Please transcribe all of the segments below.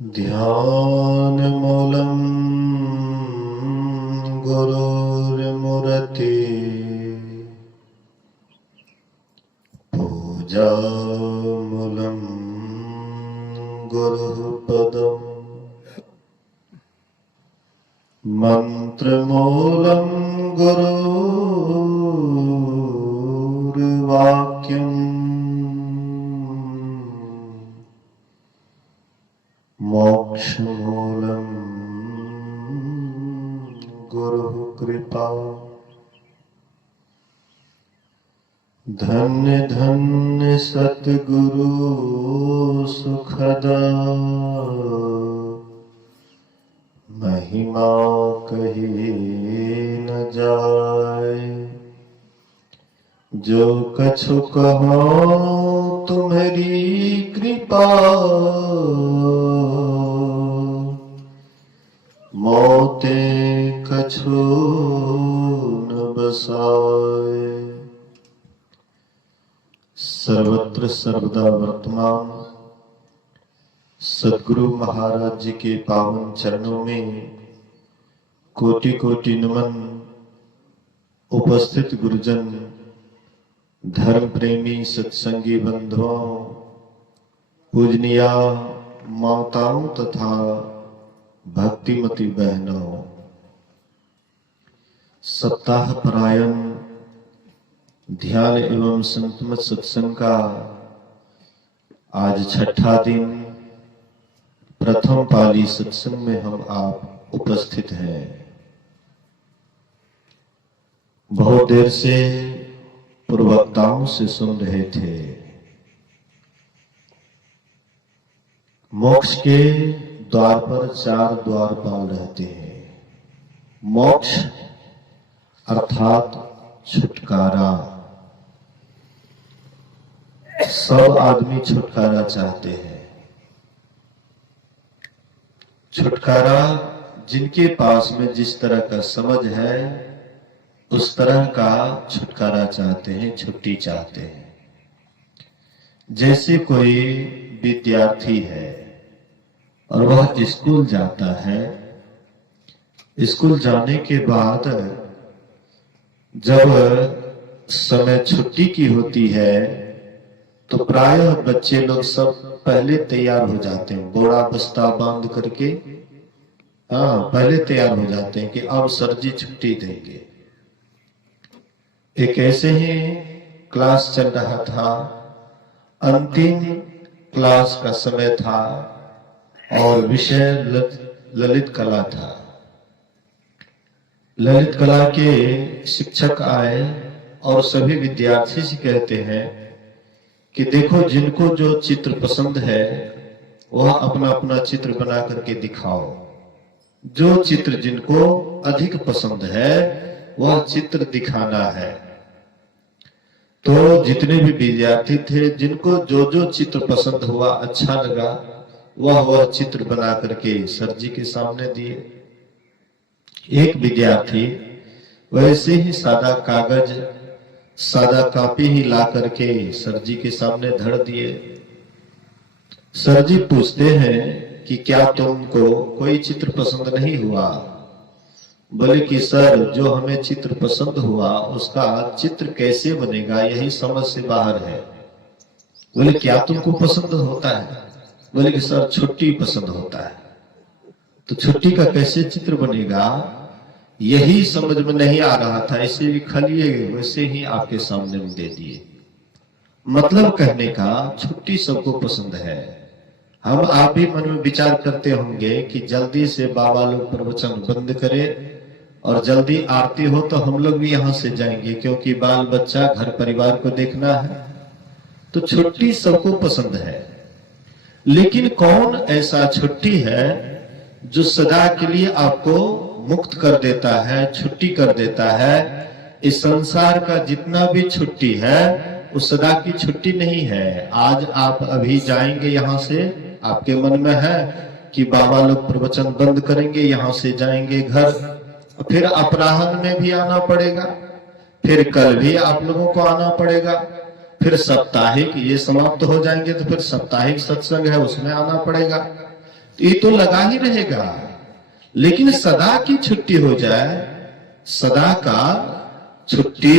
ध्यानमूलं गुरुर्मुरति पूजामूलं गुरुः पदम् मन्त्रमूलं गुरुर्वाक्यम् मोक्षमूलं गुरुः कृपा। धन्य धन्य सतगुरु सुखदा महिमा कही न जाए। जो कछु कहो तुम्हारी कृपा मोते कछु न बसाए। सर्वत्र सर्वदा वर्तमान सद्गुरु महाराज जी के पावन चरणों में कोटि कोटि नमन। उपस्थित गुरुजन, धर्म प्रेमी सत्संगी बंधुओं, पूजनीया माताओं तथा भक्तिमती बहनों, सप्ताह परायण ध्यान एवं संतमत सत्संग का आज छठा दिन प्रथम पाली सत्संग में हम आप उपस्थित हैं। बहुत देर से पूर्ववक्ताओं से सुन रहे थे। मोक्ष के द्वार पर चार द्वारपाल रहते हैं। मोक्ष अर्थात छुटकारा। सब आदमी छुटकारा चाहते हैं। छुटकारा जिनके पास में जिस तरह का समझ है उस तरह का छुटकारा चाहते हैं, छुट्टी चाहते हैं। जैसे कोई विद्यार्थी है और वह स्कूल जाता है। स्कूल जाने के बाद जब समय छुट्टी की होती है तो प्रायः बच्चे लोग सब पहले तैयार हो जाते हैं। बोरा बस्ता बांध करके पहले तैयार हो जाते हैं कि अब सर जी छुट्टी देंगे। एक ऐसे ही क्लास चल रहा था, अंतिम क्लास का समय था और विषय ललित कला था। ललित कला के शिक्षक आए और सभी विद्यार्थी से कहते हैं कि देखो, जिनको जो चित्र पसंद है वह अपना अपना चित्र बना करके दिखाओ। जो चित्र जिनको अधिक पसंद है वह चित्र दिखाना है। तो जितने भी विद्यार्थी थे, जिनको जो जो चित्र पसंद हुआ, अच्छा लगा, वह चित्र बना करके सर जी के सामने दिए। एक विद्यार्थी वैसे ही सादा कागज, सादा कॉपी ही ला करके सर जी के सामने धर दिए। सर जी पूछते हैं कि क्या तुमको कोई चित्र पसंद नहीं हुआ? बोले कि सर, जो हमें चित्र पसंद हुआ उसका चित्र कैसे बनेगा यही समझ से बाहर है। बोले क्या तुमको पसंद होता है? बोले कि सर, छुट्टी पसंद होता है। तो छुट्टी का कैसे चित्र बनेगा यही समझ में नहीं आ रहा था, इसे लिखिए, वैसे ही आपके सामने में दे दिए। मतलब कहने का, छुट्टी सबको पसंद है। हम आप भी मन में विचार करते होंगे कि जल्दी से बाबा लोग प्रवचन बंद करें और जल्दी आरती हो तो हम लोग भी यहाँ से जाएंगे, क्योंकि बाल बच्चा घर परिवार को देखना है। तो छुट्टी सबको पसंद है, लेकिन कौन ऐसा छुट्टी है जो सदा के लिए आपको मुक्त कर देता है, छुट्टी कर देता है? इस संसार का जितना भी छुट्टी है वो सदा की छुट्टी नहीं है। आज आप अभी जाएंगे यहाँ से, आपके मन में है कि बाबा लोग प्रवचन बंद करेंगे, यहाँ से जाएंगे घर, फिर अपराह्न में भी आना पड़ेगा, फिर कल भी आप लोगों को आना पड़ेगा, फिर साप्ताहिक ये समाप्त हो जाएंगे तो फिर साप्ताहिक सत्संग है उसमें आना पड़ेगा। ये तो लगा ही रहेगा। लेकिन सदा की छुट्टी हो जाए, सदा का छुट्टी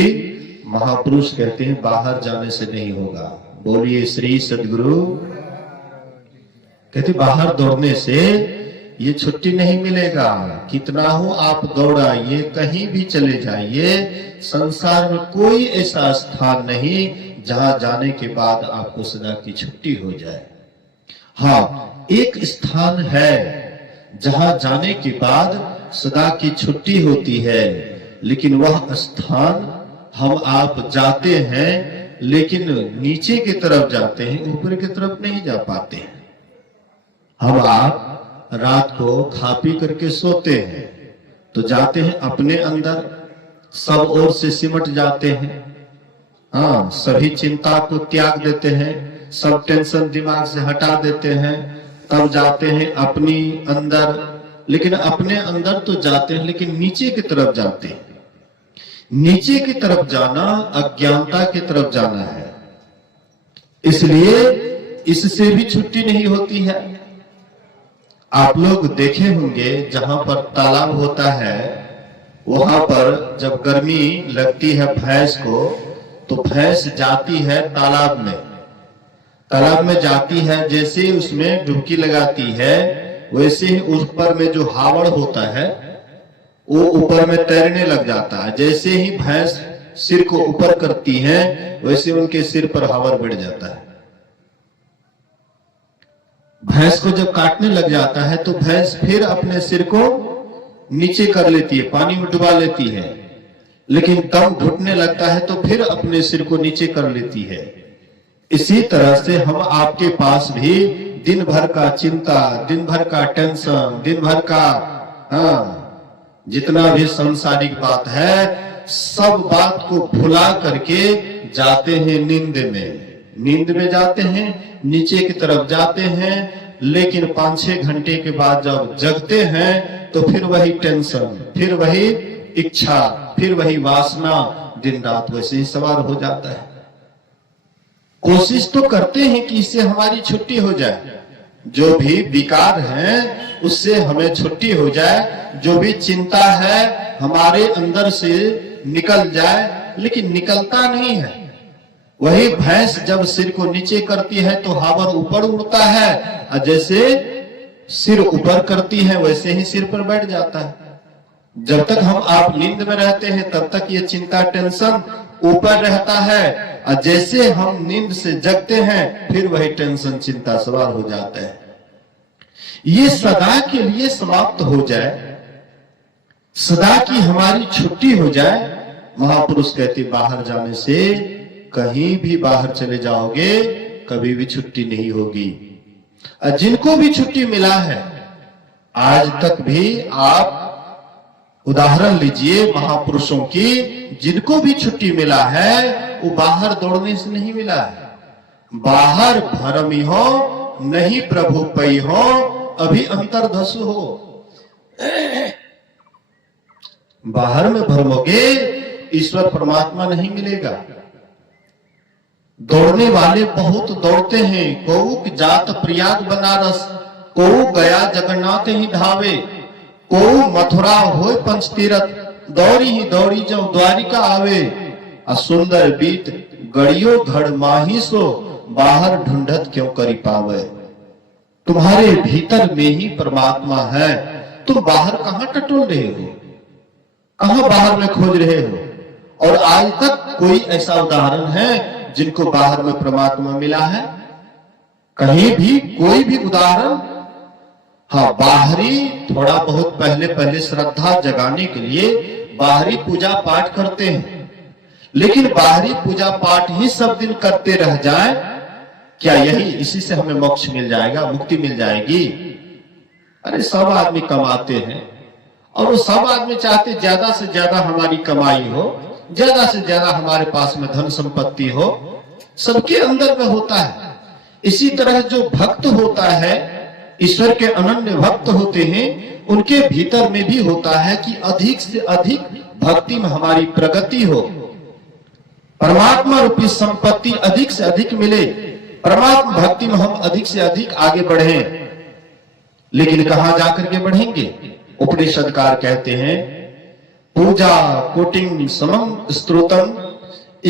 महापुरुष कहते हैं बाहर जाने से नहीं होगा। बोलिए श्री सद्गुरु। कहते बाहर दौड़ने से ये छुट्टी नहीं मिलेगा। कितना हो आप दौड़ाइए, कहीं भी चले जाइए, संसार में कोई ऐसा स्थान नहीं जहां जाने के बाद आपको सदा की छुट्टी हो जाए। हाँ, एक स्थान है जहां जाने के बाद सदा की छुट्टी होती है, लेकिन वह स्थान हम आप जाते हैं, लेकिन नीचे की तरफ जाते हैं, ऊपर की तरफ नहीं जा पाते हैं। हम आप रात को खा पी करके सोते हैं तो जाते हैं अपने अंदर, सब ओर से सिमट जाते हैं। हाँ, सभी चिंता को त्याग देते हैं, सब टेंशन दिमाग से हटा देते हैं, तब जाते हैं अपनी अंदर। लेकिन अपने अंदर तो जाते हैं, लेकिन नीचे की तरफ जाते हैं। नीचे की तरफ जाना अज्ञानता की तरफ जाना है, इसलिए इससे भी छुट्टी नहीं होती है। आप लोग देखे होंगे जहां पर तालाब होता है, वहां पर जब गर्मी लगती है भैंस को, तो भैंस जाती है तालाब में। तालाब में जाती है, जैसे उसमें डुबकी लगाती है, वैसे ही उस पर में जो हावड़ होता है वो ऊपर में तैरने लग जाता है। जैसे ही भैंस सिर को ऊपर करती है, वैसे उनके सिर पर हावड़ बढ़ जाता है। भैंस को जब काटने लग जाता है तो भैंस फिर अपने सिर को नीचे कर लेती है, पानी में डुबा लेती है, लेकिन दम घुटने लगता है तो फिर अपने सिर को नीचे कर लेती है। इसी तरह से हम आपके पास भी दिन भर का चिंता, दिन भर का टेंशन, दिन भर का जितना भी सांसारिक बात है, सब बात को भुला करके जाते हैं नींद में। नींद में जाते हैं, नीचे की तरफ जाते हैं, लेकिन 5-6 घंटे के बाद जब जगते हैं तो फिर वही टेंशन, फिर वही इच्छा, फिर वही वासना दिन रात वैसे ही सवार हो जाता है। कोशिश तो करते हैं कि इससे हमारी छुट्टी हो जाए, जो भी विकार है उससे हमें छुट्टी हो जाए, जो भी चिंता है हमारे अंदर से निकल जाए, लेकिन निकलता नहीं है। वही भैंस जब सिर को नीचे करती है तो हावड़ ऊपर उड़ता है, और जैसे सिर ऊपर करती है वैसे ही सिर पर बैठ जाता है। जब तक हम आप नींद में रहते हैं तब तक ये चिंता टेंशन ऊपर रहता है, और जैसे हम नींद से जगते हैं फिर वही टेंशन चिंता सवार हो जाता है। ये सदा के लिए समाप्त हो जाए, सदा की हमारी छुट्टी हो जाए। महापुरुष कहते बाहर जाने से, कहीं भी बाहर चले जाओगे कभी भी छुट्टी नहीं होगी। और जिनको भी छुट्टी मिला है आज तक भी, आप उदाहरण लीजिए महापुरुषों की, जिनको भी छुट्टी मिला है वो बाहर दौड़ने से नहीं मिला है। बाहर भरमी हो नहीं प्रभु पई हो, अभी अंतर्धसु हो। बाहर में भरमोगे ईश्वर परमात्मा नहीं मिलेगा। दौड़ने वाले बहुत दौड़ते हैं, कोऊ जात प्रयाग बनारस, कोऊ गया जगन्नाथ ही धावे, कोऊ मथुरा होए पंचतीरथ, दौड़ी ही दौड़ी जो द्वारिका आवे, असुंदर बीत गड़ियो घड़ माही सो, बाहर ढूंढत क्यों करी पावे। तुम्हारे भीतर में ही परमात्मा है, तुम बाहर कहां टटोल रहे हो, कहां बाहर में खोज रहे हो। और आज तक कोई ऐसा उदाहरण है जिनको बाहर में परमात्मा मिला है? कहीं भी कोई भी उदाहरण? हाँ, बाहरी थोड़ा बहुत पहले श्रद्धा जगाने के लिए बाहरी पूजा पाठ करते हैं, लेकिन बाहरी पूजा पाठ ही सब दिन करते रह जाए, क्या यही इसी से हमें मोक्ष मिल जाएगा, मुक्ति मिल जाएगी? अरे सब आदमी कमाते हैं और वो सब आदमी चाहते ज्यादा से ज्यादा हमारी कमाई हो, ज्यादा से ज्यादा हमारे पास में धन संपत्ति हो, सबके अंदर में होता है। इसी तरह जो भक्त होता है, ईश्वर के अनन्य भक्त होते हैं, उनके भीतर में भी होता है कि अधिक से अधिक भक्ति में हमारी प्रगति हो, परमात्मा रूपी संपत्ति अधिक से अधिक मिले, परमात्मा भक्ति में हम अधिक से अधिक आगे बढ़े। लेकिन कहां जाकर के बढ़ेंगे? उपनिषदकार कहते हैं पूजा कोटिंग समम स्त्रोतम,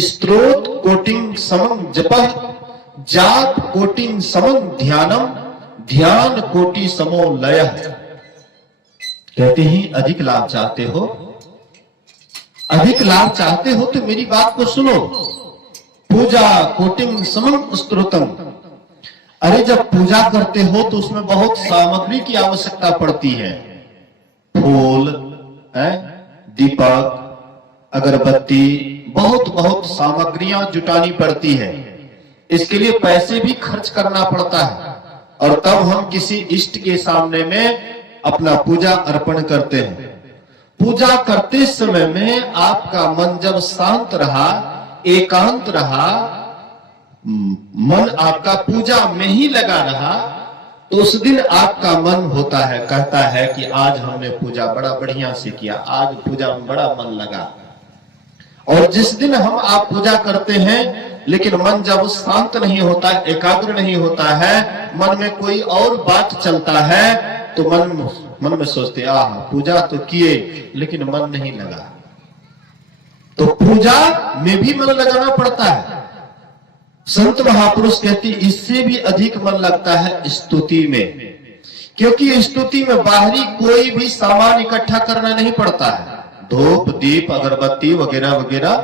स्त्रोत कोटिंग समम जपः, जाप कोटिंग समम ध्यानम, ध्यान कोटि समो लयः। कहते हैं अधिक लाभ चाहते हो, अधिक लाभ चाहते हो तो मेरी बात को सुनो। पूजा कोटिंग समम स्त्रोतम, अरे जब पूजा करते हो तो उसमें बहुत सामग्री की आवश्यकता पड़ती है। फूल है, दीपक, अगरबत्ती, बहुत बहुत सामग्रियां जुटानी पड़ती है। इसके लिए पैसे भी खर्च करना पड़ता है और तब हम किसी इष्ट के सामने में अपना पूजा अर्पण करते हैं। पूजा करते समय में आपका मन जब शांत रहा, एकांत रहा, मन आपका पूजा में ही लगा रहा, तो उस दिन आपका मन होता है, कहता है कि आज हमने पूजा बड़ा बढ़िया से किया, आज पूजा में बड़ा मन लगा। और जिस दिन हम आप पूजा करते हैं लेकिन मन जब शांत नहीं होता, एकाग्र नहीं होता है, मन में कोई और बात चलता है, तो मन में सोचते आह पूजा तो किए लेकिन मन नहीं लगा। तो पूजा में भी मन लगाना पड़ता है। संत महापुरुष कहते इससे भी अधिक मन लगता है स्तुति में, क्योंकि स्तुति में बाहरी कोई भी सामान इकट्ठा करना नहीं पड़ता है। धूप, दीप, अगरबत्ती वगैरह वगैरह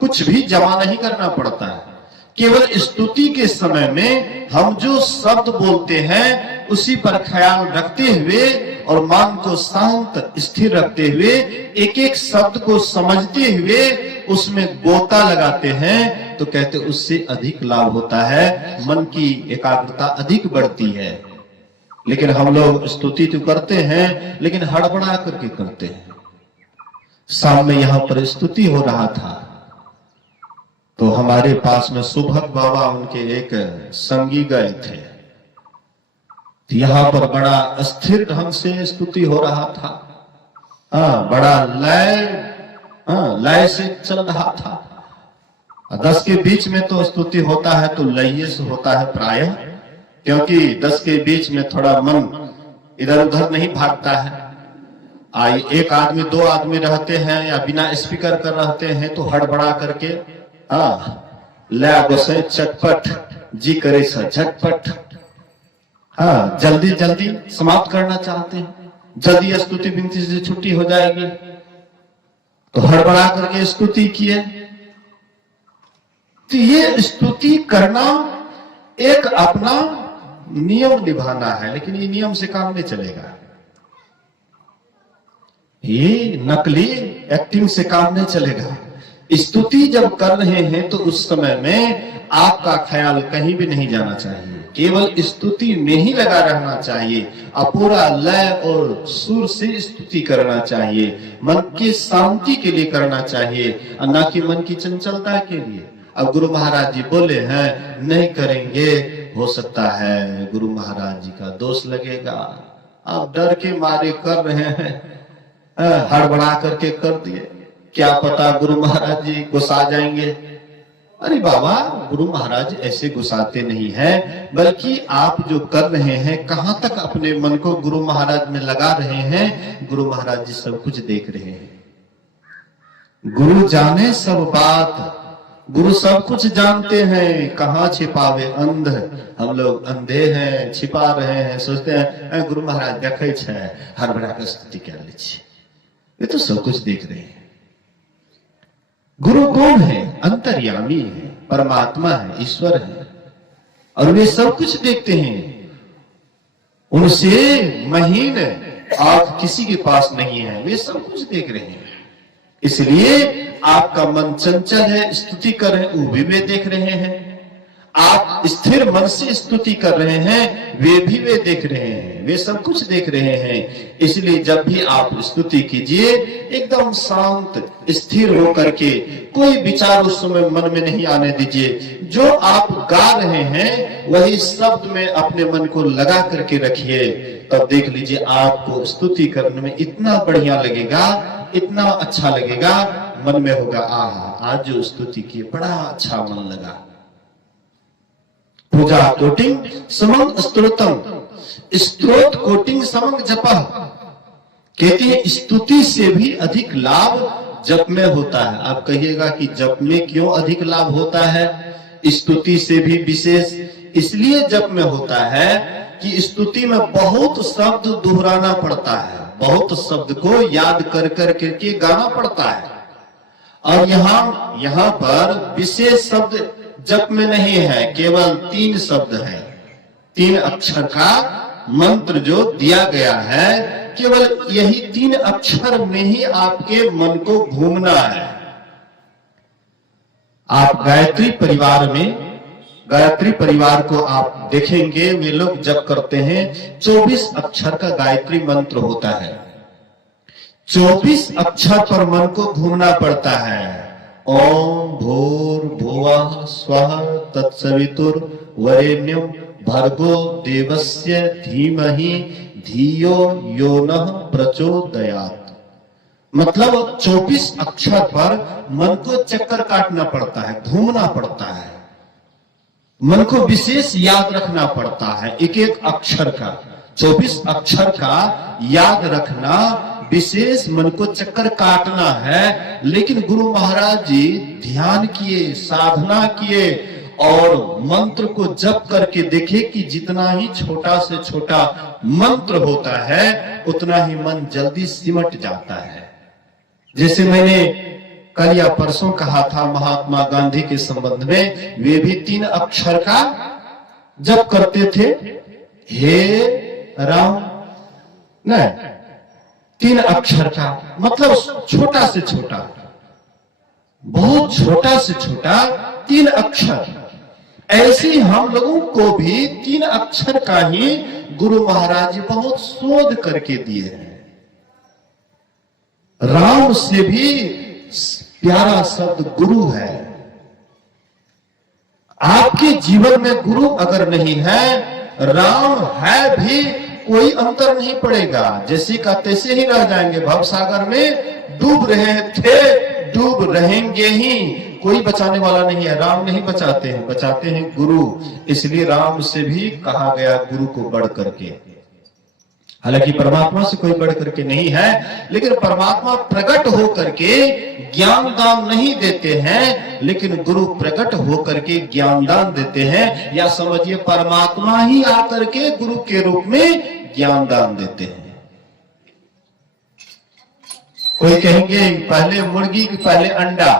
कुछ भी जमा नहीं करना पड़ता है। केवल स्तुति के समय में हम जो शब्द बोलते हैं उसी पर ख्याल रखते हुए और मन को शांत स्थिर रखते हुए एक एक शब्द को समझते हुए उसमें गोता लगाते हैं, तो कहते उससे अधिक लाभ होता है, मन की एकाग्रता अधिक बढ़ती है। लेकिन हम लोग स्तुति तो करते हैं लेकिन हड़बड़ा करके करते हैं। सामने यहां पर स्तुति हो रहा था तो हमारे पास में सुभग बाबा उनके एक संगी गए थे। यहां पर बड़ा स्थिर ढंग से स्तुति हो रहा था, बड़ा लय से चल रहा था। 10 के बीच में तो स्तुति होता है तो लय से होता है प्रायः, क्योंकि 10 के बीच में थोड़ा मन इधर उधर नहीं भागता है। एक आदमी, 2 आदमी रहते हैं या बिना स्पीकर कर रहते हैं तो हड़बड़ा करके ले गोसे चटपट जी करे सा झटपट, जल्दी जल्दी समाप्त करना चाहते हैं, जल्दी स्तुति विनती से छुट्टी हो जाएगी, तो हड़बड़ा करके स्तुति किए। तो ये स्तुति करना एक अपना नियम निभाना है, लेकिन ये नियम से काम नहीं चलेगा। ये नकली एक्टिंग से काम नहीं चलेगा। स्तुति जब कर रहे हैं तो उस समय में आपका ख्याल कहीं भी नहीं जाना चाहिए, केवल स्तुति में ही लगा रहना चाहिए। पूरा लय और सुर से स्तुति करना चाहिए, मन की शांति के लिए करना चाहिए और न कि मन की चंचलता के लिए। अब गुरु महाराज जी बोले हैं नहीं करेंगे, हो सकता है गुरु महाराज जी का दोष लगेगा, आप डर के मारे कर रहे हैं, हड़बड़ा करके कर दिए, क्या पता गुरु महाराज जी गुस्सा जाएंगे। अरे बाबा, गुरु महाराज ऐसे गुस्साते नहीं हैं, बल्कि आप जो कर रहे हैं कहां तक अपने मन को गुरु महाराज में लगा रहे हैं, गुरु महाराज जी सब कुछ देख रहे हैं। गुरु जाने सब बात, गुरु सब कुछ जानते हैं, कहां छिपावे अंध। हम लोग अंधे हैं, छिपा रहे हैं, सोचते हैं गुरु महाराज देखे छे, हड़बड़ा के स्तुति कर ली, ये तो सब कुछ देख रहे हैं। गुरु कौन है? अंतर्यामी है, परमात्मा है, ईश्वर है, और वे सब कुछ देखते हैं। उनसे महीन आंख किसी के पास नहीं है, वे सब कुछ देख रहे हैं। इसलिए आपका मन चंचल है, स्तुति कर रहे हैं, वे देख रहे हैं। आप स्थिर मन से स्तुति कर रहे हैं, वे देख रहे हैं, वे सब कुछ देख रहे हैं। इसलिए जब भी आप स्तुति कीजिए एकदम शांत स्थिर होकर के, कोई विचार उस समय मन में नहीं आने दीजिए। जो आप गा रहे हैं वही शब्द में अपने मन को लगा करके रखिए, तब देख लीजिए आपको स्तुति करने में इतना बढ़िया लगेगा, इतना अच्छा लगेगा, मन में होगा आज जो स्तुति की बड़ा अच्छा मन लगा। पूजा कोटिंग समम स्तोत्रम, स्तोत्र कोटिंग समंग जपः, कहते हैं स्तुति से भी अधिक लाभ जप में होता है। आप कहिएगा कि जप में क्यों अधिक लाभ होता है? स्तुति से भी विशेष इसलिए जप में होता है कि स्तुति में बहुत शब्द दोहराना पड़ता है, बहुत शब्द को याद कर करके गाना पड़ता है। और यहाँ पर विशेष शब्द जप में नहीं है, केवल 3 शब्द है, 3 अक्षर का मंत्र जो दिया गया है, केवल यही 3 अक्षर में ही आपके मन को घूमना है। आप गायत्री परिवार को आप देखेंगे, वे लोग जप करते हैं, 24 अक्षर का गायत्री मंत्र होता है। 24 अक्षर पर मन को घूमना पड़ता है। ओम भूर्भुवः स्वः तत्सवितुर वरेण्यं भर्गो देवस्य धीमहि धियो यो नः प्रचोदयात्। मतलब 24 अक्षर पर मन को चक्कर काटना पड़ता है, घूमना पड़ता है, मन को विशेष याद रखना पड़ता है। एक एक अक्षर का 24 अक्षर का याद रखना, विशेष मन को चक्कर काटना है। लेकिन गुरु महाराज जी ध्यान किए, साधना किए और मंत्र को जप करके देखे कि जितना ही छोटा से छोटा मंत्र होता है उतना ही मन जल्दी सिमट जाता है। जैसे मैंने कल या परसों कहा था महात्मा गांधी के संबंध में, वे भी 3 अक्षर का जप करते थे, हे राम, नहीं 3 अक्षर का मतलब छोटा से छोटा, बहुत छोटा से छोटा 3 अक्षर। ऐसे ही हम लोगों को भी 3 अक्षर का ही गुरु महाराज जी बहुत शोध करके दिए हैं। राम से भी प्यारा शब्द गुरु है। आपके जीवन में गुरु अगर नहीं है, राम है भी, कोई अंतर नहीं पड़ेगा। जैसे का तैसे ही रह जाएंगे, भवसागर में डूब रहे थे, डूब रहेंगे ही, कोई बचाने वाला नहीं है। राम नहीं बचाते हैं, बचाते हैं गुरु। इसलिए राम से भी कहा गया गुरु को बढ़ करके। हालांकि परमात्मा से कोई बढ़ करके नहीं है, लेकिन परमात्मा प्रकट हो करके ज्ञान दान नहीं देते हैं, लेकिन गुरु प्रकट हो करके ज्ञान दान देते हैं। या समझिए परमात्मा ही आकर के गुरु के रूप में ज्ञान दान देते हैं। कोई कहेंगे पहले मुर्गी कि पहले अंडा,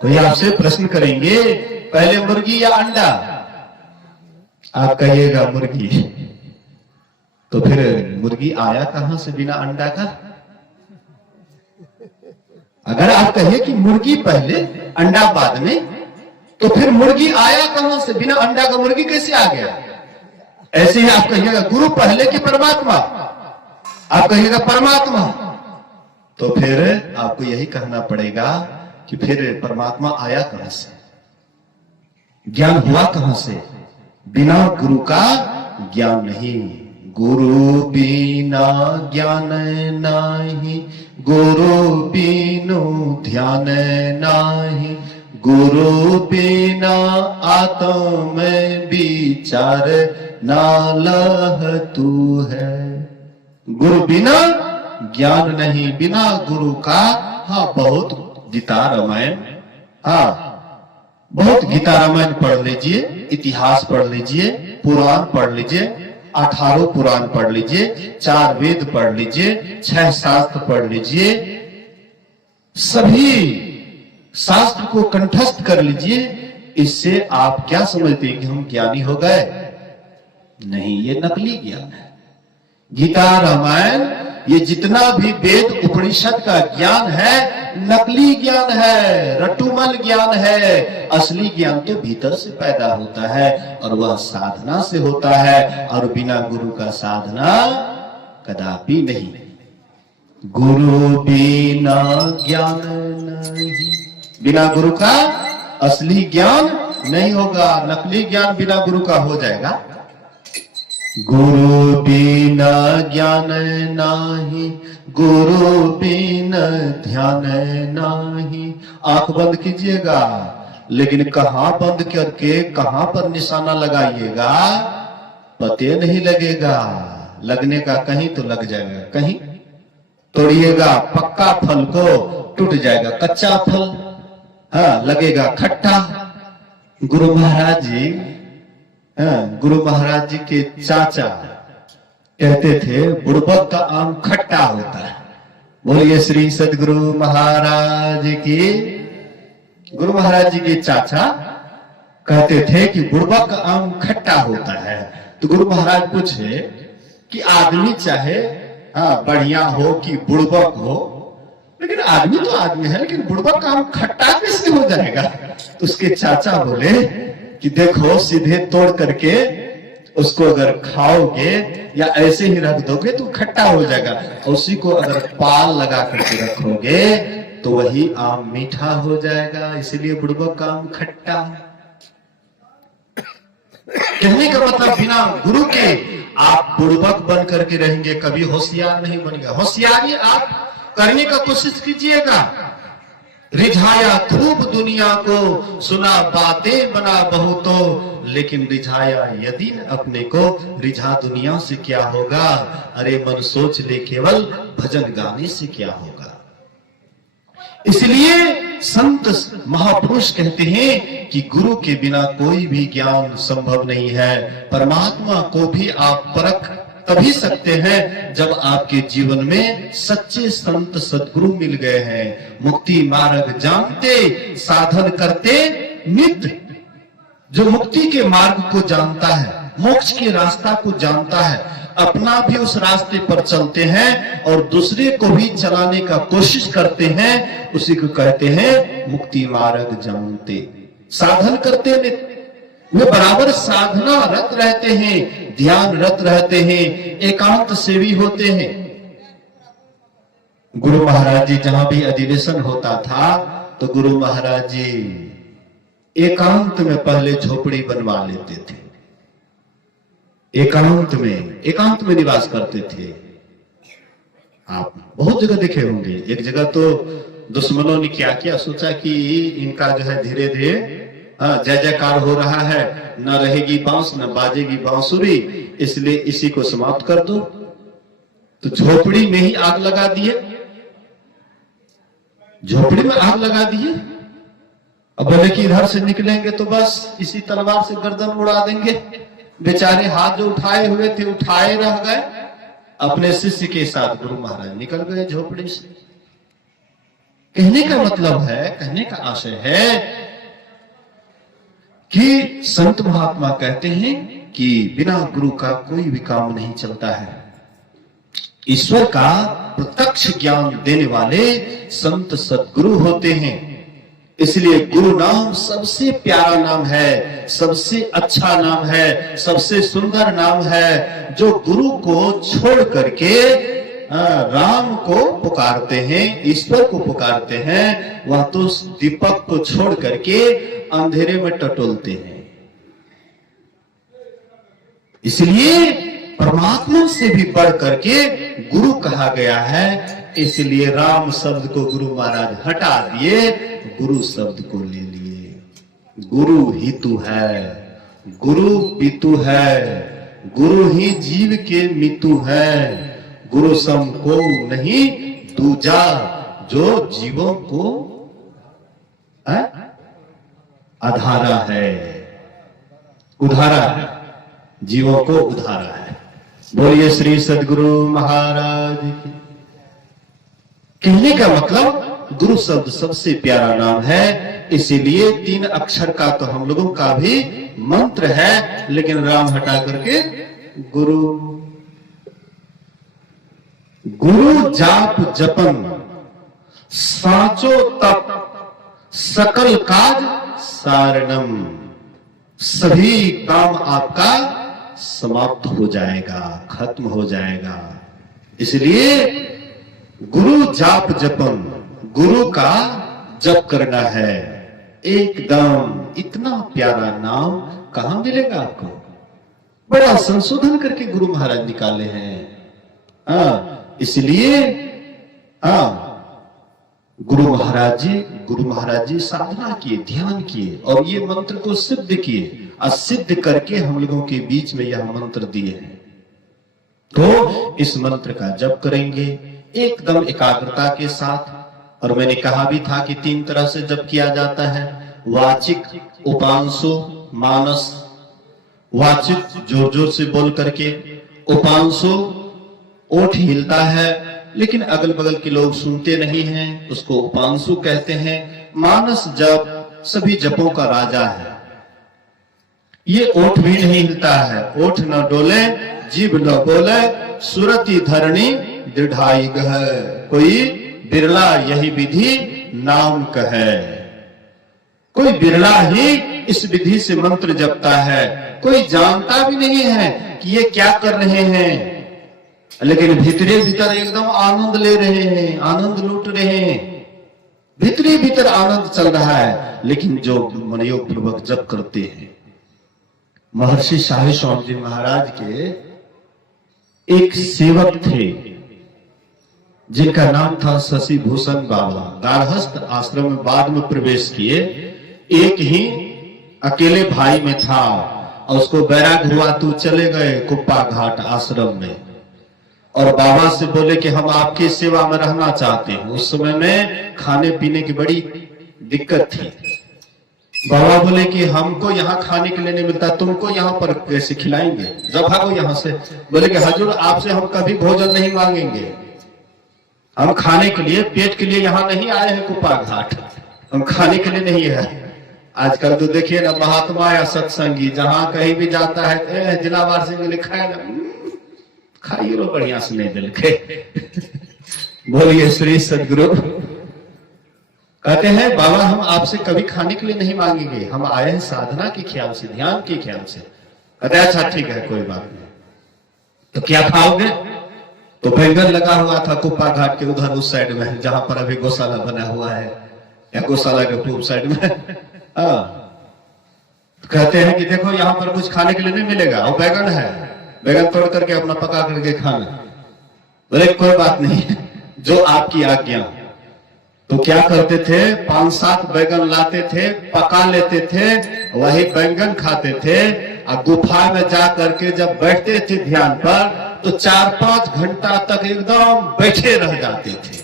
कोई आपसे प्रश्न करेंगे पहले मुर्गी या अंडा, आप कहिएगा मुर्गी। तो फिर मुर्गी आया कहां से बिना अंडा का? अगर आप कहिए कि मुर्गी पहले अंडा बाद में, तो फिर मुर्गी आया कहां से? बिना अंडा का मुर्गी कैसे आ गया? ऐसे ही आप कहिएगा गुरु पहले कि परमात्मा, आप कहिएगा परमात्मा, तो फिर आपको यही कहना पड़ेगा कि फिर परमात्मा आया कहां से, ज्ञान हुआ कहां से? बिना गुरु का ज्ञान नहीं। गुरु बिना ज्ञान नाही, गुरु बिनु ध्यान नाही, गुरु बिना आत्म विचार नालह तू है। गुरु बिना ज्ञान नहीं, बिना गुरु का। हाँ, बहुत गीता रामायण, बहुत गीता रामायण पढ़ लीजिए, इतिहास पढ़ लीजिए, पुराण पढ़ लीजिए, 18 पुराण पढ़ लीजिए, 4 वेद पढ़ लीजिए, 6 शास्त्र पढ़ लीजिए, सभी शास्त्र को कंठस्थ कर लीजिए। इससे आप क्या समझते हैं कि हम ज्ञानी हो गए? नहीं, ये नकली ज्ञान है। गीता रामायण ये जितना भी वेद उपनिषद का ज्ञान है नकली ज्ञान है, रटुमल ज्ञान है। असली ज्ञान तो भीतर से पैदा होता है और वह साधना से होता है, और बिना गुरु का साधना कदापि नहीं। गुरु बिना ज्ञान नहीं, बिना गुरु का असली ज्ञान नहीं होगा, नकली ज्ञान बिना गुरु का हो जाएगा। गुरु बिना ज्ञान नाही, गुरु बिना ध्यान नाही। आंख बंद कीजिएगा, लेकिन कहां बंद करके कहां पर निशाना लगाइएगा? पते नहीं लगेगा, लगने का कहीं तो लग जाएगा, कहीं तोड़िएगा पक्का फल को टूट जाएगा कच्चा फल। हाँ, लगेगा खट्टा। गुरु महाराज जी, हाँ, गुरु महाराज जी के चाचा कहते थे बुड़बक का आम खट्टा होता है। बोलिए श्री सदगुरु महाराज की। गुरु महाराज जी के चाचा कहते थे कि बुड़बक का आम खट्टा होता है। तो गुरु महाराज पूछे कि आदमी चाहे बढ़िया हो कि बुड़बक हो, लेकिन आदमी तो आदमी है, लेकिन बुड़बक का आम खट्टा कैसे हो जाएगा? तो उसके चाचा बोले कि देखो, सीधे तोड़ करके उसको अगर खाओगे या ऐसे ही रख दोगे तो खट्टा हो जाएगा, और उसी को अगर पाल लगा करके रखोगे तो वही आम मीठा हो जाएगा, इसलिए बुड़बक का आम खट्टा। कहने का मतलब बिना गुरु के आप बुड़बक बन करके रहेंगे, कभी होशियार नहीं बनेगा। होशियारी आप करने का कोशिश कीजिएगा। रिझाया खूब दुनिया को, सुना बातें बना बहुतो, लेकिन रिझाया यदि न अपने को, रिझा दुनिया से क्या होगा? अरे मन सोच ले केवल, भजन गाने से क्या होगा? इसलिए संत महापुरुष कहते हैं कि गुरु के बिना कोई भी ज्ञान संभव नहीं है। परमात्मा को भी आप परख तभी सकते हैं जब आपके जीवन में सच्चे संत सद्गुरु मिल गए हैं। मुक्ति मार्ग जानते, साधन करते नित्य। जो मुक्ति के मार्ग को जानता है, मोक्ष के रास्ता को जानता है, अपना भी उस रास्ते पर चलते हैं और दूसरे को भी चलाने का कोशिश करते हैं, उसी को कहते हैं मुक्ति मार्ग जानते। साधन करते नित्य, वे बराबर साधना रत रहते हैं, ध्यान रत रहते हैं, एकांत सेवी होते हैं। गुरु महाराज जी जहां भी अधिवेशन होता था तो गुरु महाराज जी एकांत में पहले झोपड़ी बनवा लेते थे, एकांत में निवास करते थे। आप बहुत जगह देखे होंगे। एक जगह तो दुश्मनों ने क्या किया, सोचा कि इनका जो है धीरे धीरे जय जयकार हो रहा है, न रहेगी बांस न बाजेगी बांसुरी, इसलिए इसी को समाप्त कर दो। तो झोपड़ी में ही आग लगा दिए, झोपड़ी में आग लगा दिए। अब बोले कि इधर से निकलेंगे तो बस इसी तलवार से गर्दन उड़ा देंगे। बेचारे हाथ जो उठाए हुए थे उठाए रह गए। अपने शिष्य के साथ गुरु महाराज निकल गए झोपड़ी से। कहने का मतलब है, कहने का आशय है कि संत महात्मा कहते हैं कि बिना गुरु का कोई भी काम नहीं चलता है। ईश्वर का प्रत्यक्ष ज्ञान देने वाले संत सद्गुरु होते हैं। इसलिए गुरु नाम सबसे प्यारा नाम है, सबसे अच्छा नाम है, सबसे सुंदर नाम है। जो गुरु को छोड़ करके राम को पुकारते हैं, ईश्वर को पुकारते हैं, वह तो दीपक को छोड़ करके अंधेरे में टटोलते हैं। इसलिए परमात्मा से भी बढ़ करके गुरु कहा गया है। इसलिए राम शब्द को गुरु महाराज हटा दिए, गुरु शब्द को ले लिए। गुरु ही तू है, गुरु पितु है, गुरु ही जीव के मितु है। गुरु सम को नहीं दूजा, जो जीवों को आधारा है, उधारा है, जीवों को उधारा है। बोलिए श्री सद्गुरु महाराज की। कहने का मतलब गुरु शब्द सबसे प्यारा नाम है, इसीलिए 3 अक्षर का तो हम लोगों का भी मंत्र है, लेकिन राम हटा करके गुरु। गुरु जाप जपन साचो तप, सकल काज सारणम। सभी काम आपका समाप्त हो जाएगा, खत्म हो जाएगा। इसलिए गुरु जाप जपन, गुरु का जप करना है। एकदम इतना प्यारा नाम कहां मिलेगा आपको? बड़ा संशोधन करके गुरु महाराज निकाले हैं। इसलिए गुरु महाराज जी साधना किए, ध्यान किए और ये मंत्र को सिद्ध किए, सिद्ध करके हम लोगों के बीच में यह मंत्र दिए हैं। तो इस मंत्र का जप करेंगे एकदम एकाग्रता के साथ। और मैंने कहा भी था कि 3 तरह से जप किया जाता है, वाचिक, उपांशु, मानस। वाचिक जोर जोर से बोल करके, उपांशु ओठ हिलता है लेकिन अगल बगल के लोग सुनते नहीं हैं, उसको उपांशु कहते हैं। मानस जप सभी जपों का राजा है। ये ओठ भी नहीं हिलता है, ओठ न डोले जीभ न बोले, सुरति धरणी दृढ़ाई गह, कोई बिरला यही विधि नाम कहे। कोई बिरला ही इस विधि से मंत्र जपता है, कोई जानता भी नहीं है कि ये क्या कर रहे हैं, लेकिन भीतरे भीतर एकदम आनंद ले रहे हैं, आनंद लूट रहे हैं, भीतरे भीतर आनंद चल रहा है। लेकिन जो मनयोग पूर्वक जप करते हैं, महर्षि शाही स्वामी जी महाराज के एक सेवक थे जिनका नाम था शशि भूषण बाबा। गारहस्थ आश्रम में बाद में प्रवेश किए। एक ही अकेले भाई में था और उसको बैराग हुआ तो चले गए कुप्पा घाट आश्रम में और बाबा से बोले कि हम आपकी सेवा में रहना चाहते हैं। उस समय में खाने पीने की बड़ी दिक्कत थी। बाबा बोले कि हमको यहाँ खाने के लिए नहीं मिलता, तुमको यहाँ पर कैसे खिलाएंगे, जब भागो यहाँ से। बोले कि हजूर आपसे हम कभी भोजन नहीं मांगेंगे, हम खाने के लिए पेट के लिए यहाँ नहीं आए हैं कुप्पा घाट, हम खाने के लिए नहीं है। आजकल तो देखिए ना, महात्मा या सत्संगी जहां कहीं भी जाता है जिलावार से लिखा है ना, खाइए लो बढ़िया से नहीं दिल के। बोलिए श्री सदगुरु। कहते हैं बाबा हम आपसे कभी खाने के लिए नहीं मांगेंगे, हम आए हैं साधना के ख्याल से, ध्यान के ख्याल से। कहते हैं अच्छा ठीक है कोई बात नहीं, तो क्या खाओगे? तो बैंगन लगा हुआ था कुप्पा घाट के उधर उस साइड में जहां पर अभी गौशाला बना हुआ है, या गौशाला के पूर्व साइड में। तो कहते हैं कि देखो यहाँ पर कुछ खाने के लिए नहीं मिलेगा, और बैगन है, बैगन तोड़ करके अपना पका करके खाना। बोले कोई बात नहीं, जो आपकी आज्ञा। तो क्या करते थे, 5-7 बैगन लाते थे, पका लेते थे, वही बैंगन खाते थे। और गुफा में जा करके जब बैठते थे ध्यान पर, तो 4-5 घंटा तक एकदम बैठे रह जाते थे।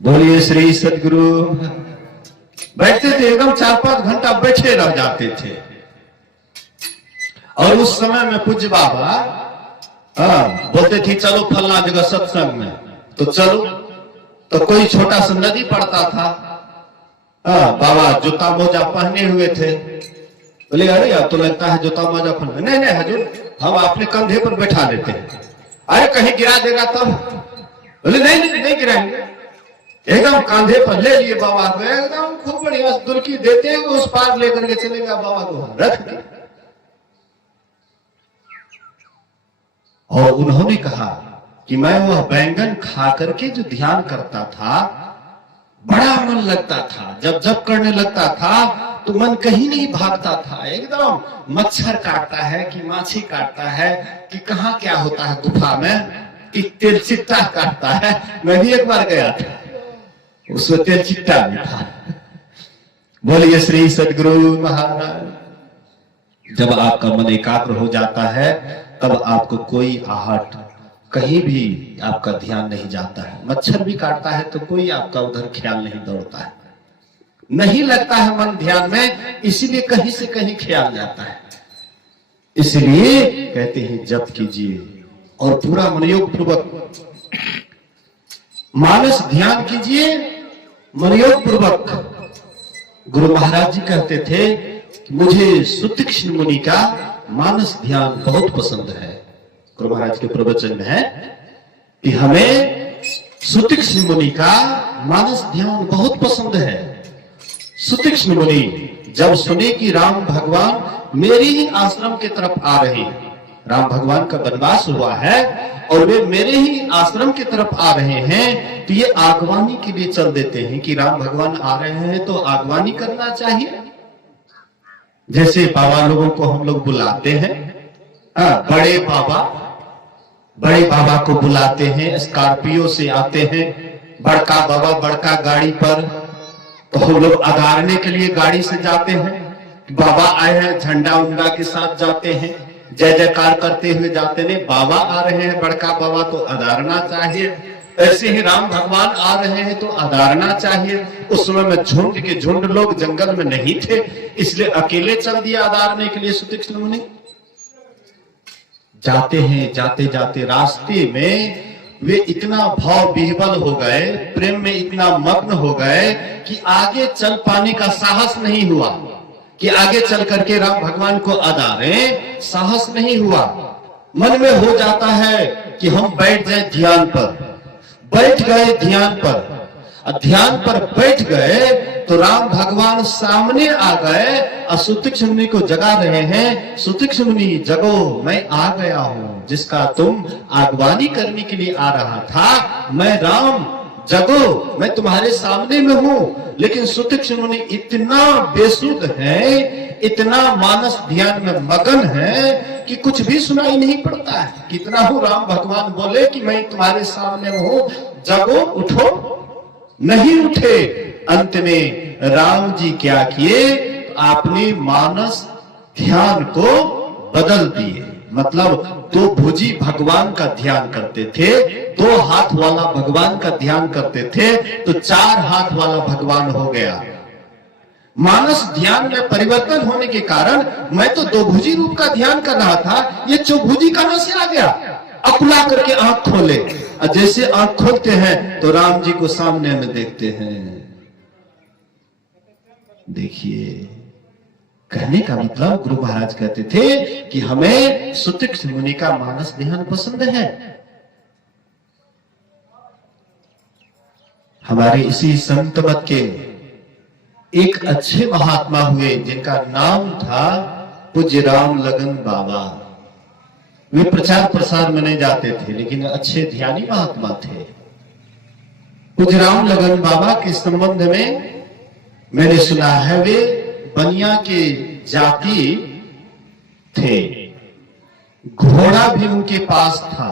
बोलिए श्री सदगुरु। बैठते थे एकदम 4-5 घंटा बैठे रह जाते थे। और उस समय में पूज्य बाबा बोलते थे चलो फलना जगह सत्संग में, तो चलो। तो कोई छोटा सा नदी पड़ता था, बाबा जूता मोजा पहने हुए थे। बोले अरे यार तो लगता है जूता मोजा पहने। नहीं नहीं हजूर हम अपने कंधे पर बैठा लेते हैं। अरे कहीं गिरा देगा तब? बोले नहीं नहीं गिराएंगे। एकदम कंधे पर ले लिए बाबा को, एकदम खूब बढ़िया दुल्की देते हुए उस पार लेकर के चले गया, बाबा को रख दिया। और उन्होंने कहा कि मैं वह बैंगन खा करके जो ध्यान करता था, बड़ा मन लगता था। जब जब करने लगता था तो मन कहीं नहीं भागता था, एकदम मच्छर काटता है कि माछी काटता है कि कहाँ क्या होता है गुफा में, कि तेलचिट्टा काटता है। मैं भी एक बार गया था, उसमें तेलचिट्टा भी था। बोलिए श्री सदगुरु महाराज। जब आपका मन एकाग्र हो जाता है तब आपको कोई आहट, कहीं भी आपका ध्यान नहीं जाता है। मच्छर भी काटता है तो कोई आपका उधर ख्याल नहीं दौड़ता है, नहीं लगता है मन ध्यान में, इसीलिए कहीं से कहीं ख्याल जाता है। इसलिए कहते हैं जप कीजिए और पूरा मनयोग पूर्वक मानस ध्यान कीजिए, मनयोग पूर्वक। गुरु महाराज जी कहते थे कि मुझे सुतीक्ष्ण मुनि का मानस ध्यान बहुत पसंद है। गुरु महाराज के प्रवचन में है कि हमें सुतीक्ष्ण मुनि का मानस ध्यान बहुत पसंद है। सुतीक्ष्ण मुनि जब सुने कि राम भगवान मेरे ही आश्रम की तरफ आ रहे हैं, राम भगवान का वनवास हुआ है और वे मेरे ही आश्रम की तरफ आ रहे हैं, तो ये आगवानी के लिए चल देते हैं कि राम भगवान आ रहे हैं तो आगवानी करना चाहिए। जैसे बाबा लोगों को हम लोग बुलाते हैं, बड़े बाबा को बुलाते हैं, स्कॉर्पियो से आते हैं, बड़का बाबा बड़का गाड़ी पर, तो हम लोग अगारने के लिए गाड़ी से जाते हैं। बाबा आए हैं, झंडा उंडा के साथ जाते हैं, जय जयकार करते हुए जाते नहीं। बाबा आ रहे हैं, बड़का बाबा, तो अदारना चाहिए। ऐसे ही राम भगवान आ रहे हैं तो अदारना चाहिए। उस समय में झुंड के झुंड लोग जंगल में नहीं थे, इसलिए अकेले चल दिया अदारने के लिए सुतीक्ष्ण मुनि। जाते हैं, जाते जाते रास्ते में वे इतना भाव विह्वल हो गए, प्रेम में इतना मग्न हो गए कि आगे चल पाने का साहस नहीं हुआ, कि आगे चल करके राम भगवान को अदारें, साहस नहीं हुआ। मन में हो जाता है कि हम बैठ जाए ध्यान पर। बैठ गए ध्यान पर, ध्यान पर बैठ गए तो राम भगवान सामने आ गए और सुतीक्ष्ण मुनि को जगा रहे हैं। सुतीक्ष्ण मुनि जगो, मैं आ गया हूं, जिसका तुम आगवानी करने के लिए आ रहा था। मैं राम, जगो, मैं तुम्हारे सामने में हूं। लेकिन सुतीक्ष्ण मुनि इतना बेसुध है, इतना मानस ध्यान में मगन है कि कुछ भी सुनाई नहीं पड़ता है। कितना हो राम भगवान बोले कि मैं तुम्हारे सामने में हूं, जगो, उठो, नहीं उठे। अंत में राम जी क्या किए, आपने मानस ध्यान को बदल दिए। मतलब दो भुजी भगवान का ध्यान करते थे, दो हाथ वाला भगवान का ध्यान करते थे, तो चार हाथ वाला भगवान हो गया। मानस ध्यान में परिवर्तन होने के कारण मैं तो दो भुजी रूप का ध्यान कर रहा था, ये चौभुजी कहां से आ गया। अकुला करके आंख खोले, और जैसे आंख खोलते हैं तो राम जी को सामने में देखते हैं। देखिए, कहने का मतलब गुरु महाराज कहते थे कि हमें सुतीक्ष्ण मुनि का मानस ध्यान पसंद है। हमारे इसी संत मत के एक अच्छे महात्मा हुए जिनका नाम था पूज्य राम लगन बाबा। वे प्रचार प्रसार में नहीं जाते थे, लेकिन अच्छे ध्यानी महात्मा थे। पूज्य राम लगन बाबा के संबंध में मैंने सुना है, वे बनिया के जाति थे, घोड़ा भी उनके पास था।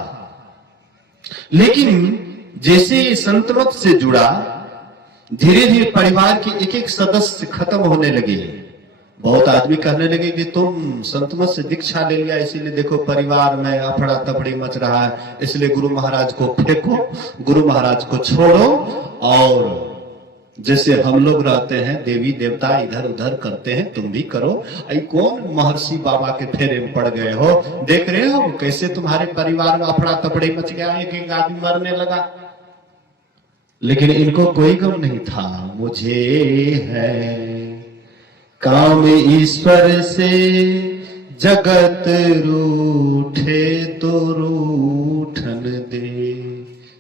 लेकिन जैसे ये संत मत से जुड़ा, धीरे धीरे परिवार के एक एक सदस्य खत्म होने लगे। बहुत आदमी कहने लगे कि तुम संत मत से दीक्षा ले लिया, इसीलिए देखो परिवार में अफड़ा तफड़ी मच रहा है, इसलिए गुरु महाराज को फेंको, गुरु महाराज को छोड़ो। और जैसे हम लोग रहते हैं, देवी देवता इधर उधर करते हैं, तुम भी करो। आई कौन महर्षि बाबा के फेरे में पड़ गए हो, देख रहे हो कैसे तुम्हारे परिवार में अफड़ा तफड़ी मच गया, एक एक आदमी मरने लगा। लेकिन इनको कोई गम नहीं था। मुझे है काम ईश्वर से, जगत रूठे तो रूठन दे।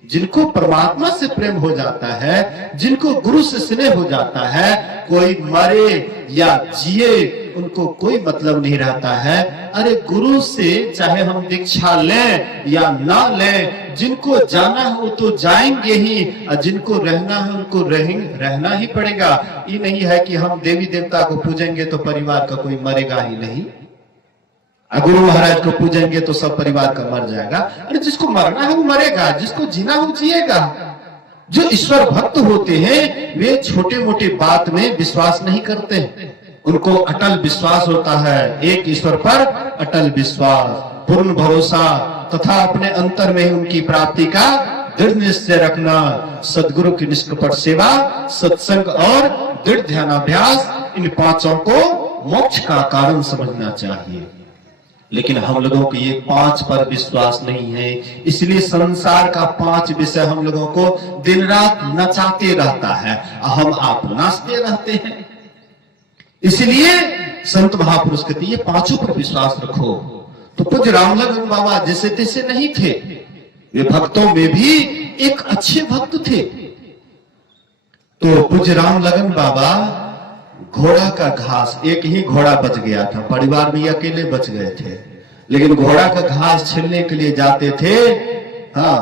जिनको परमात्मा से प्रेम हो जाता है, जिनको गुरु से स्नेह हो जाता है, कोई मरे या जिए उनको कोई मतलब नहीं रहता है। अरे गुरु से चाहे हम दीक्षा लें या ना लें, जिनको जाना है वो तो जाएंगे ही, और जिनको रहना है उनको रहना ही पड़ेगा। ये नहीं है कि हम देवी देवता को पूजेंगे तो परिवार का कोई मरेगा ही नहीं, गुरु महाराज को पूजेंगे तो सब परिवार का मर जाएगा। अरे जिसको मरना है वो मरेगा, जिसको जीना है वो जिएगा। जो ईश्वर भक्त होते हैं वे छोटे मोटे बात में विश्वास नहीं करते, उनको अटल विश्वास होता है। एक ईश्वर पर अटल विश्वास, पूर्ण भरोसा तथा अपने अंतर में उनकी प्राप्ति का दृढ़ निश्चय रखना। सदगुरु की निष्कपट सेवा, सत्संग और दृढ़ ध्यानाभ्यास, इन पांचों को मोक्ष का कारण समझना चाहिए। लेकिन हम लोगों को ये पांच पर विश्वास नहीं है, इसलिए संसार का पांच विषय हम लोगों को दिन रात नचाते रहता है, हम आप नाचते रहते हैं। इसलिए संत महापुरुष कहते ये पांचों पर विश्वास रखो। तो पूज्य रामलगन बाबा जैसे तैसे नहीं थे, वे भक्तों में भी एक अच्छे भक्त थे। तो पूज्य रामलगन बाबा घोड़ा का घास, एक ही घोड़ा बच गया था, परिवार में अकेले बच गए थे, लेकिन घोड़ा का घास छीलने के लिए जाते थे। हाँ,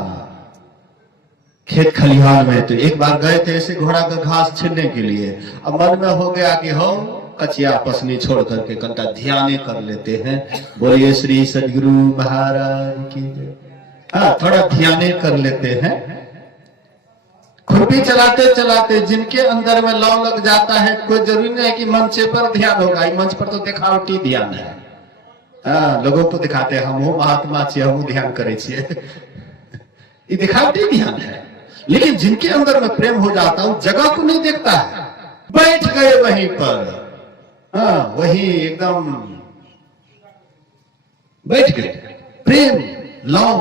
खेत खलिहान में तो एक बार गए थे ऐसे घोड़ा का घास छीलने के लिए। अब मन में हो गया कि हम कचिया पसनी छोड़ करके कंटा ध्यान कर लेते हैं, बोलिए श्री सदगुरु महाराज की। हाँ, थोड़ा ध्यान कर लेते हैं। खुद खुरपी चलाते चलाते जिनके अंदर में लौ लग जाता है, कोई जरूरी नहीं है कि मंच पर ध्यान होगा। मंच पर तो दिखावटी ध्यान है। हाँ, लोगों को दिखाते हैं हम महात्मा छे, हम ध्यान करे छे, ये दिखावटी ध्यान है। लेकिन जिनके अंदर में प्रेम हो जाता है, वो जगह को नहीं देखता है, बैठ गए वहीं पर। हाँ, वही एकदम बैठ गए, प्रेम लाओ,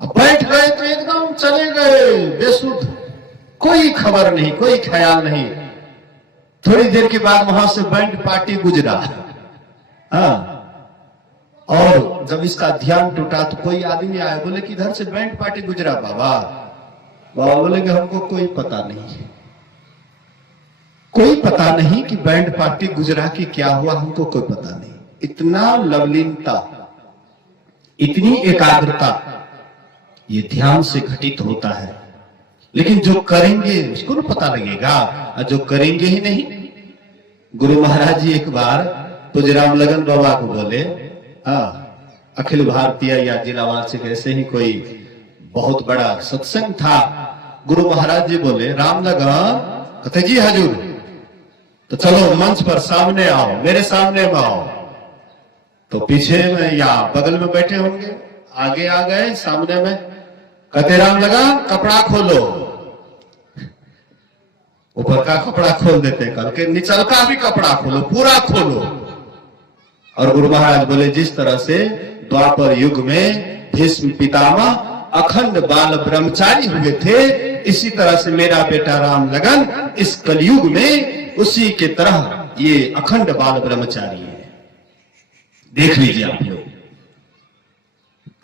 अब बैठ गए तो एकदम चले गए बेसुध, कोई खबर नहीं, कोई ख्याल नहीं। थोड़ी देर के बाद वहां से बैंड पार्टी गुजरा। हाँ, और जब इसका ध्यान टूटा तो कोई आदमी आया, बोले कि इधर से बैंड पार्टी गुजरा बाबा। बाबा बोले कि हमको कोई पता नहीं, कोई पता नहीं कि बैंड पार्टी गुजरा कि क्या हुआ, हमको कोई पता नहीं। इतना लवलीनता, इतनी एकाग्रता ये ध्यान से घटित होता है। लेकिन जो करेंगे उसको ना पता लगेगा, और जो करेंगे ही नहीं। गुरु महाराज जी एक बार पूज्य राम लगन बाबा को बोले, अखिल भारतीय या जिला वार्षिक ऐसे ही कोई बहुत बड़ा सत्संग था। गुरु महाराज जी बोले राम लगन, कहते जी हजूर, तो चलो मंच पर सामने आओ, मेरे सामने में आओ। तो पीछे में या बगल में बैठे होंगे, आगे आ गए सामने में, कहते राम लगन कपड़ा खोलो। ऊपर का कपड़ा खोल देते, कल के निचल का भी कपड़ा खोलो, पूरा खोलो। और गुरु महाराज बोले जिस तरह से द्वापर युग में भीष्म पितामह अखंड बाल ब्रह्मचारी हुए थे, इसी तरह से मेरा बेटा राम लगन इस कलयुग में उसी के तरह ये अखंड बाल ब्रह्मचारी है। देख लीजिए आप लोग,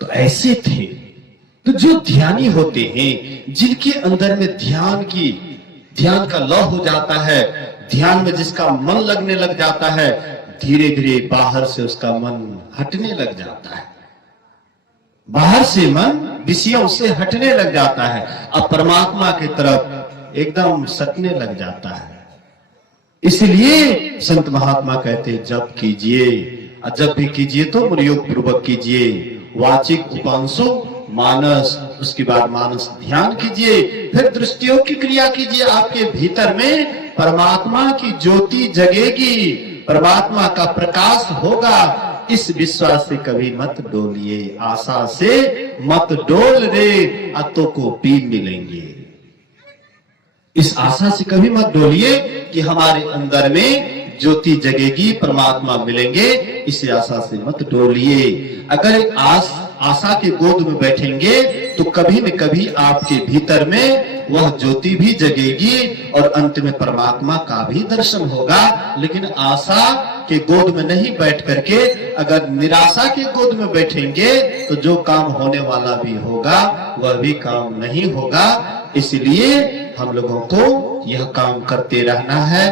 तो ऐसे थे। तो जो ध्यानी होते हैं, जिनके अंदर में ध्यान का लौ हो जाता है, ध्यान में जिसका मन लगने लग जाता है, धीरे धीरे बाहर से उसका मन हटने लग जाता है। बाहर से मन विषयों से हटने लग जाता है, अब परमात्मा की तरफ एकदम सटने लग जाता है। इसलिए संत महात्मा कहते जब कीजिए, जब भी कीजिए तो मनयोग पूर्वक कीजिए। वाचिक उपांशो मानस, उसके बाद मानस ध्यान कीजिए, फिर दृष्टियों की क्रिया कीजिए। आपके भीतर में परमात्मा की ज्योति जगेगी, परमात्मा का प्रकाश होगा। इस विश्वास से कभी मत डोलिए, आशा से मत डोल रे, अतों को पी मिलेंगे। इस आशा से कभी मत डोलिए कि हमारे अंदर में ज्योति जगेगी, परमात्मा मिलेंगे, इसी आशा से मत डोलिए। अगर आशा के गोद में बैठेंगे तो कभी न कभी आपके भीतर में वह ज्योति भी जगेगी और अंत में परमात्मा का भी दर्शन होगा। लेकिन आशा के गोद में नहीं बैठ करके अगर निराशा के गोद में बैठेंगे तो जो काम होने वाला भी होगा वह भी काम नहीं होगा। इसलिए हम लोगों को यह काम करते रहना है।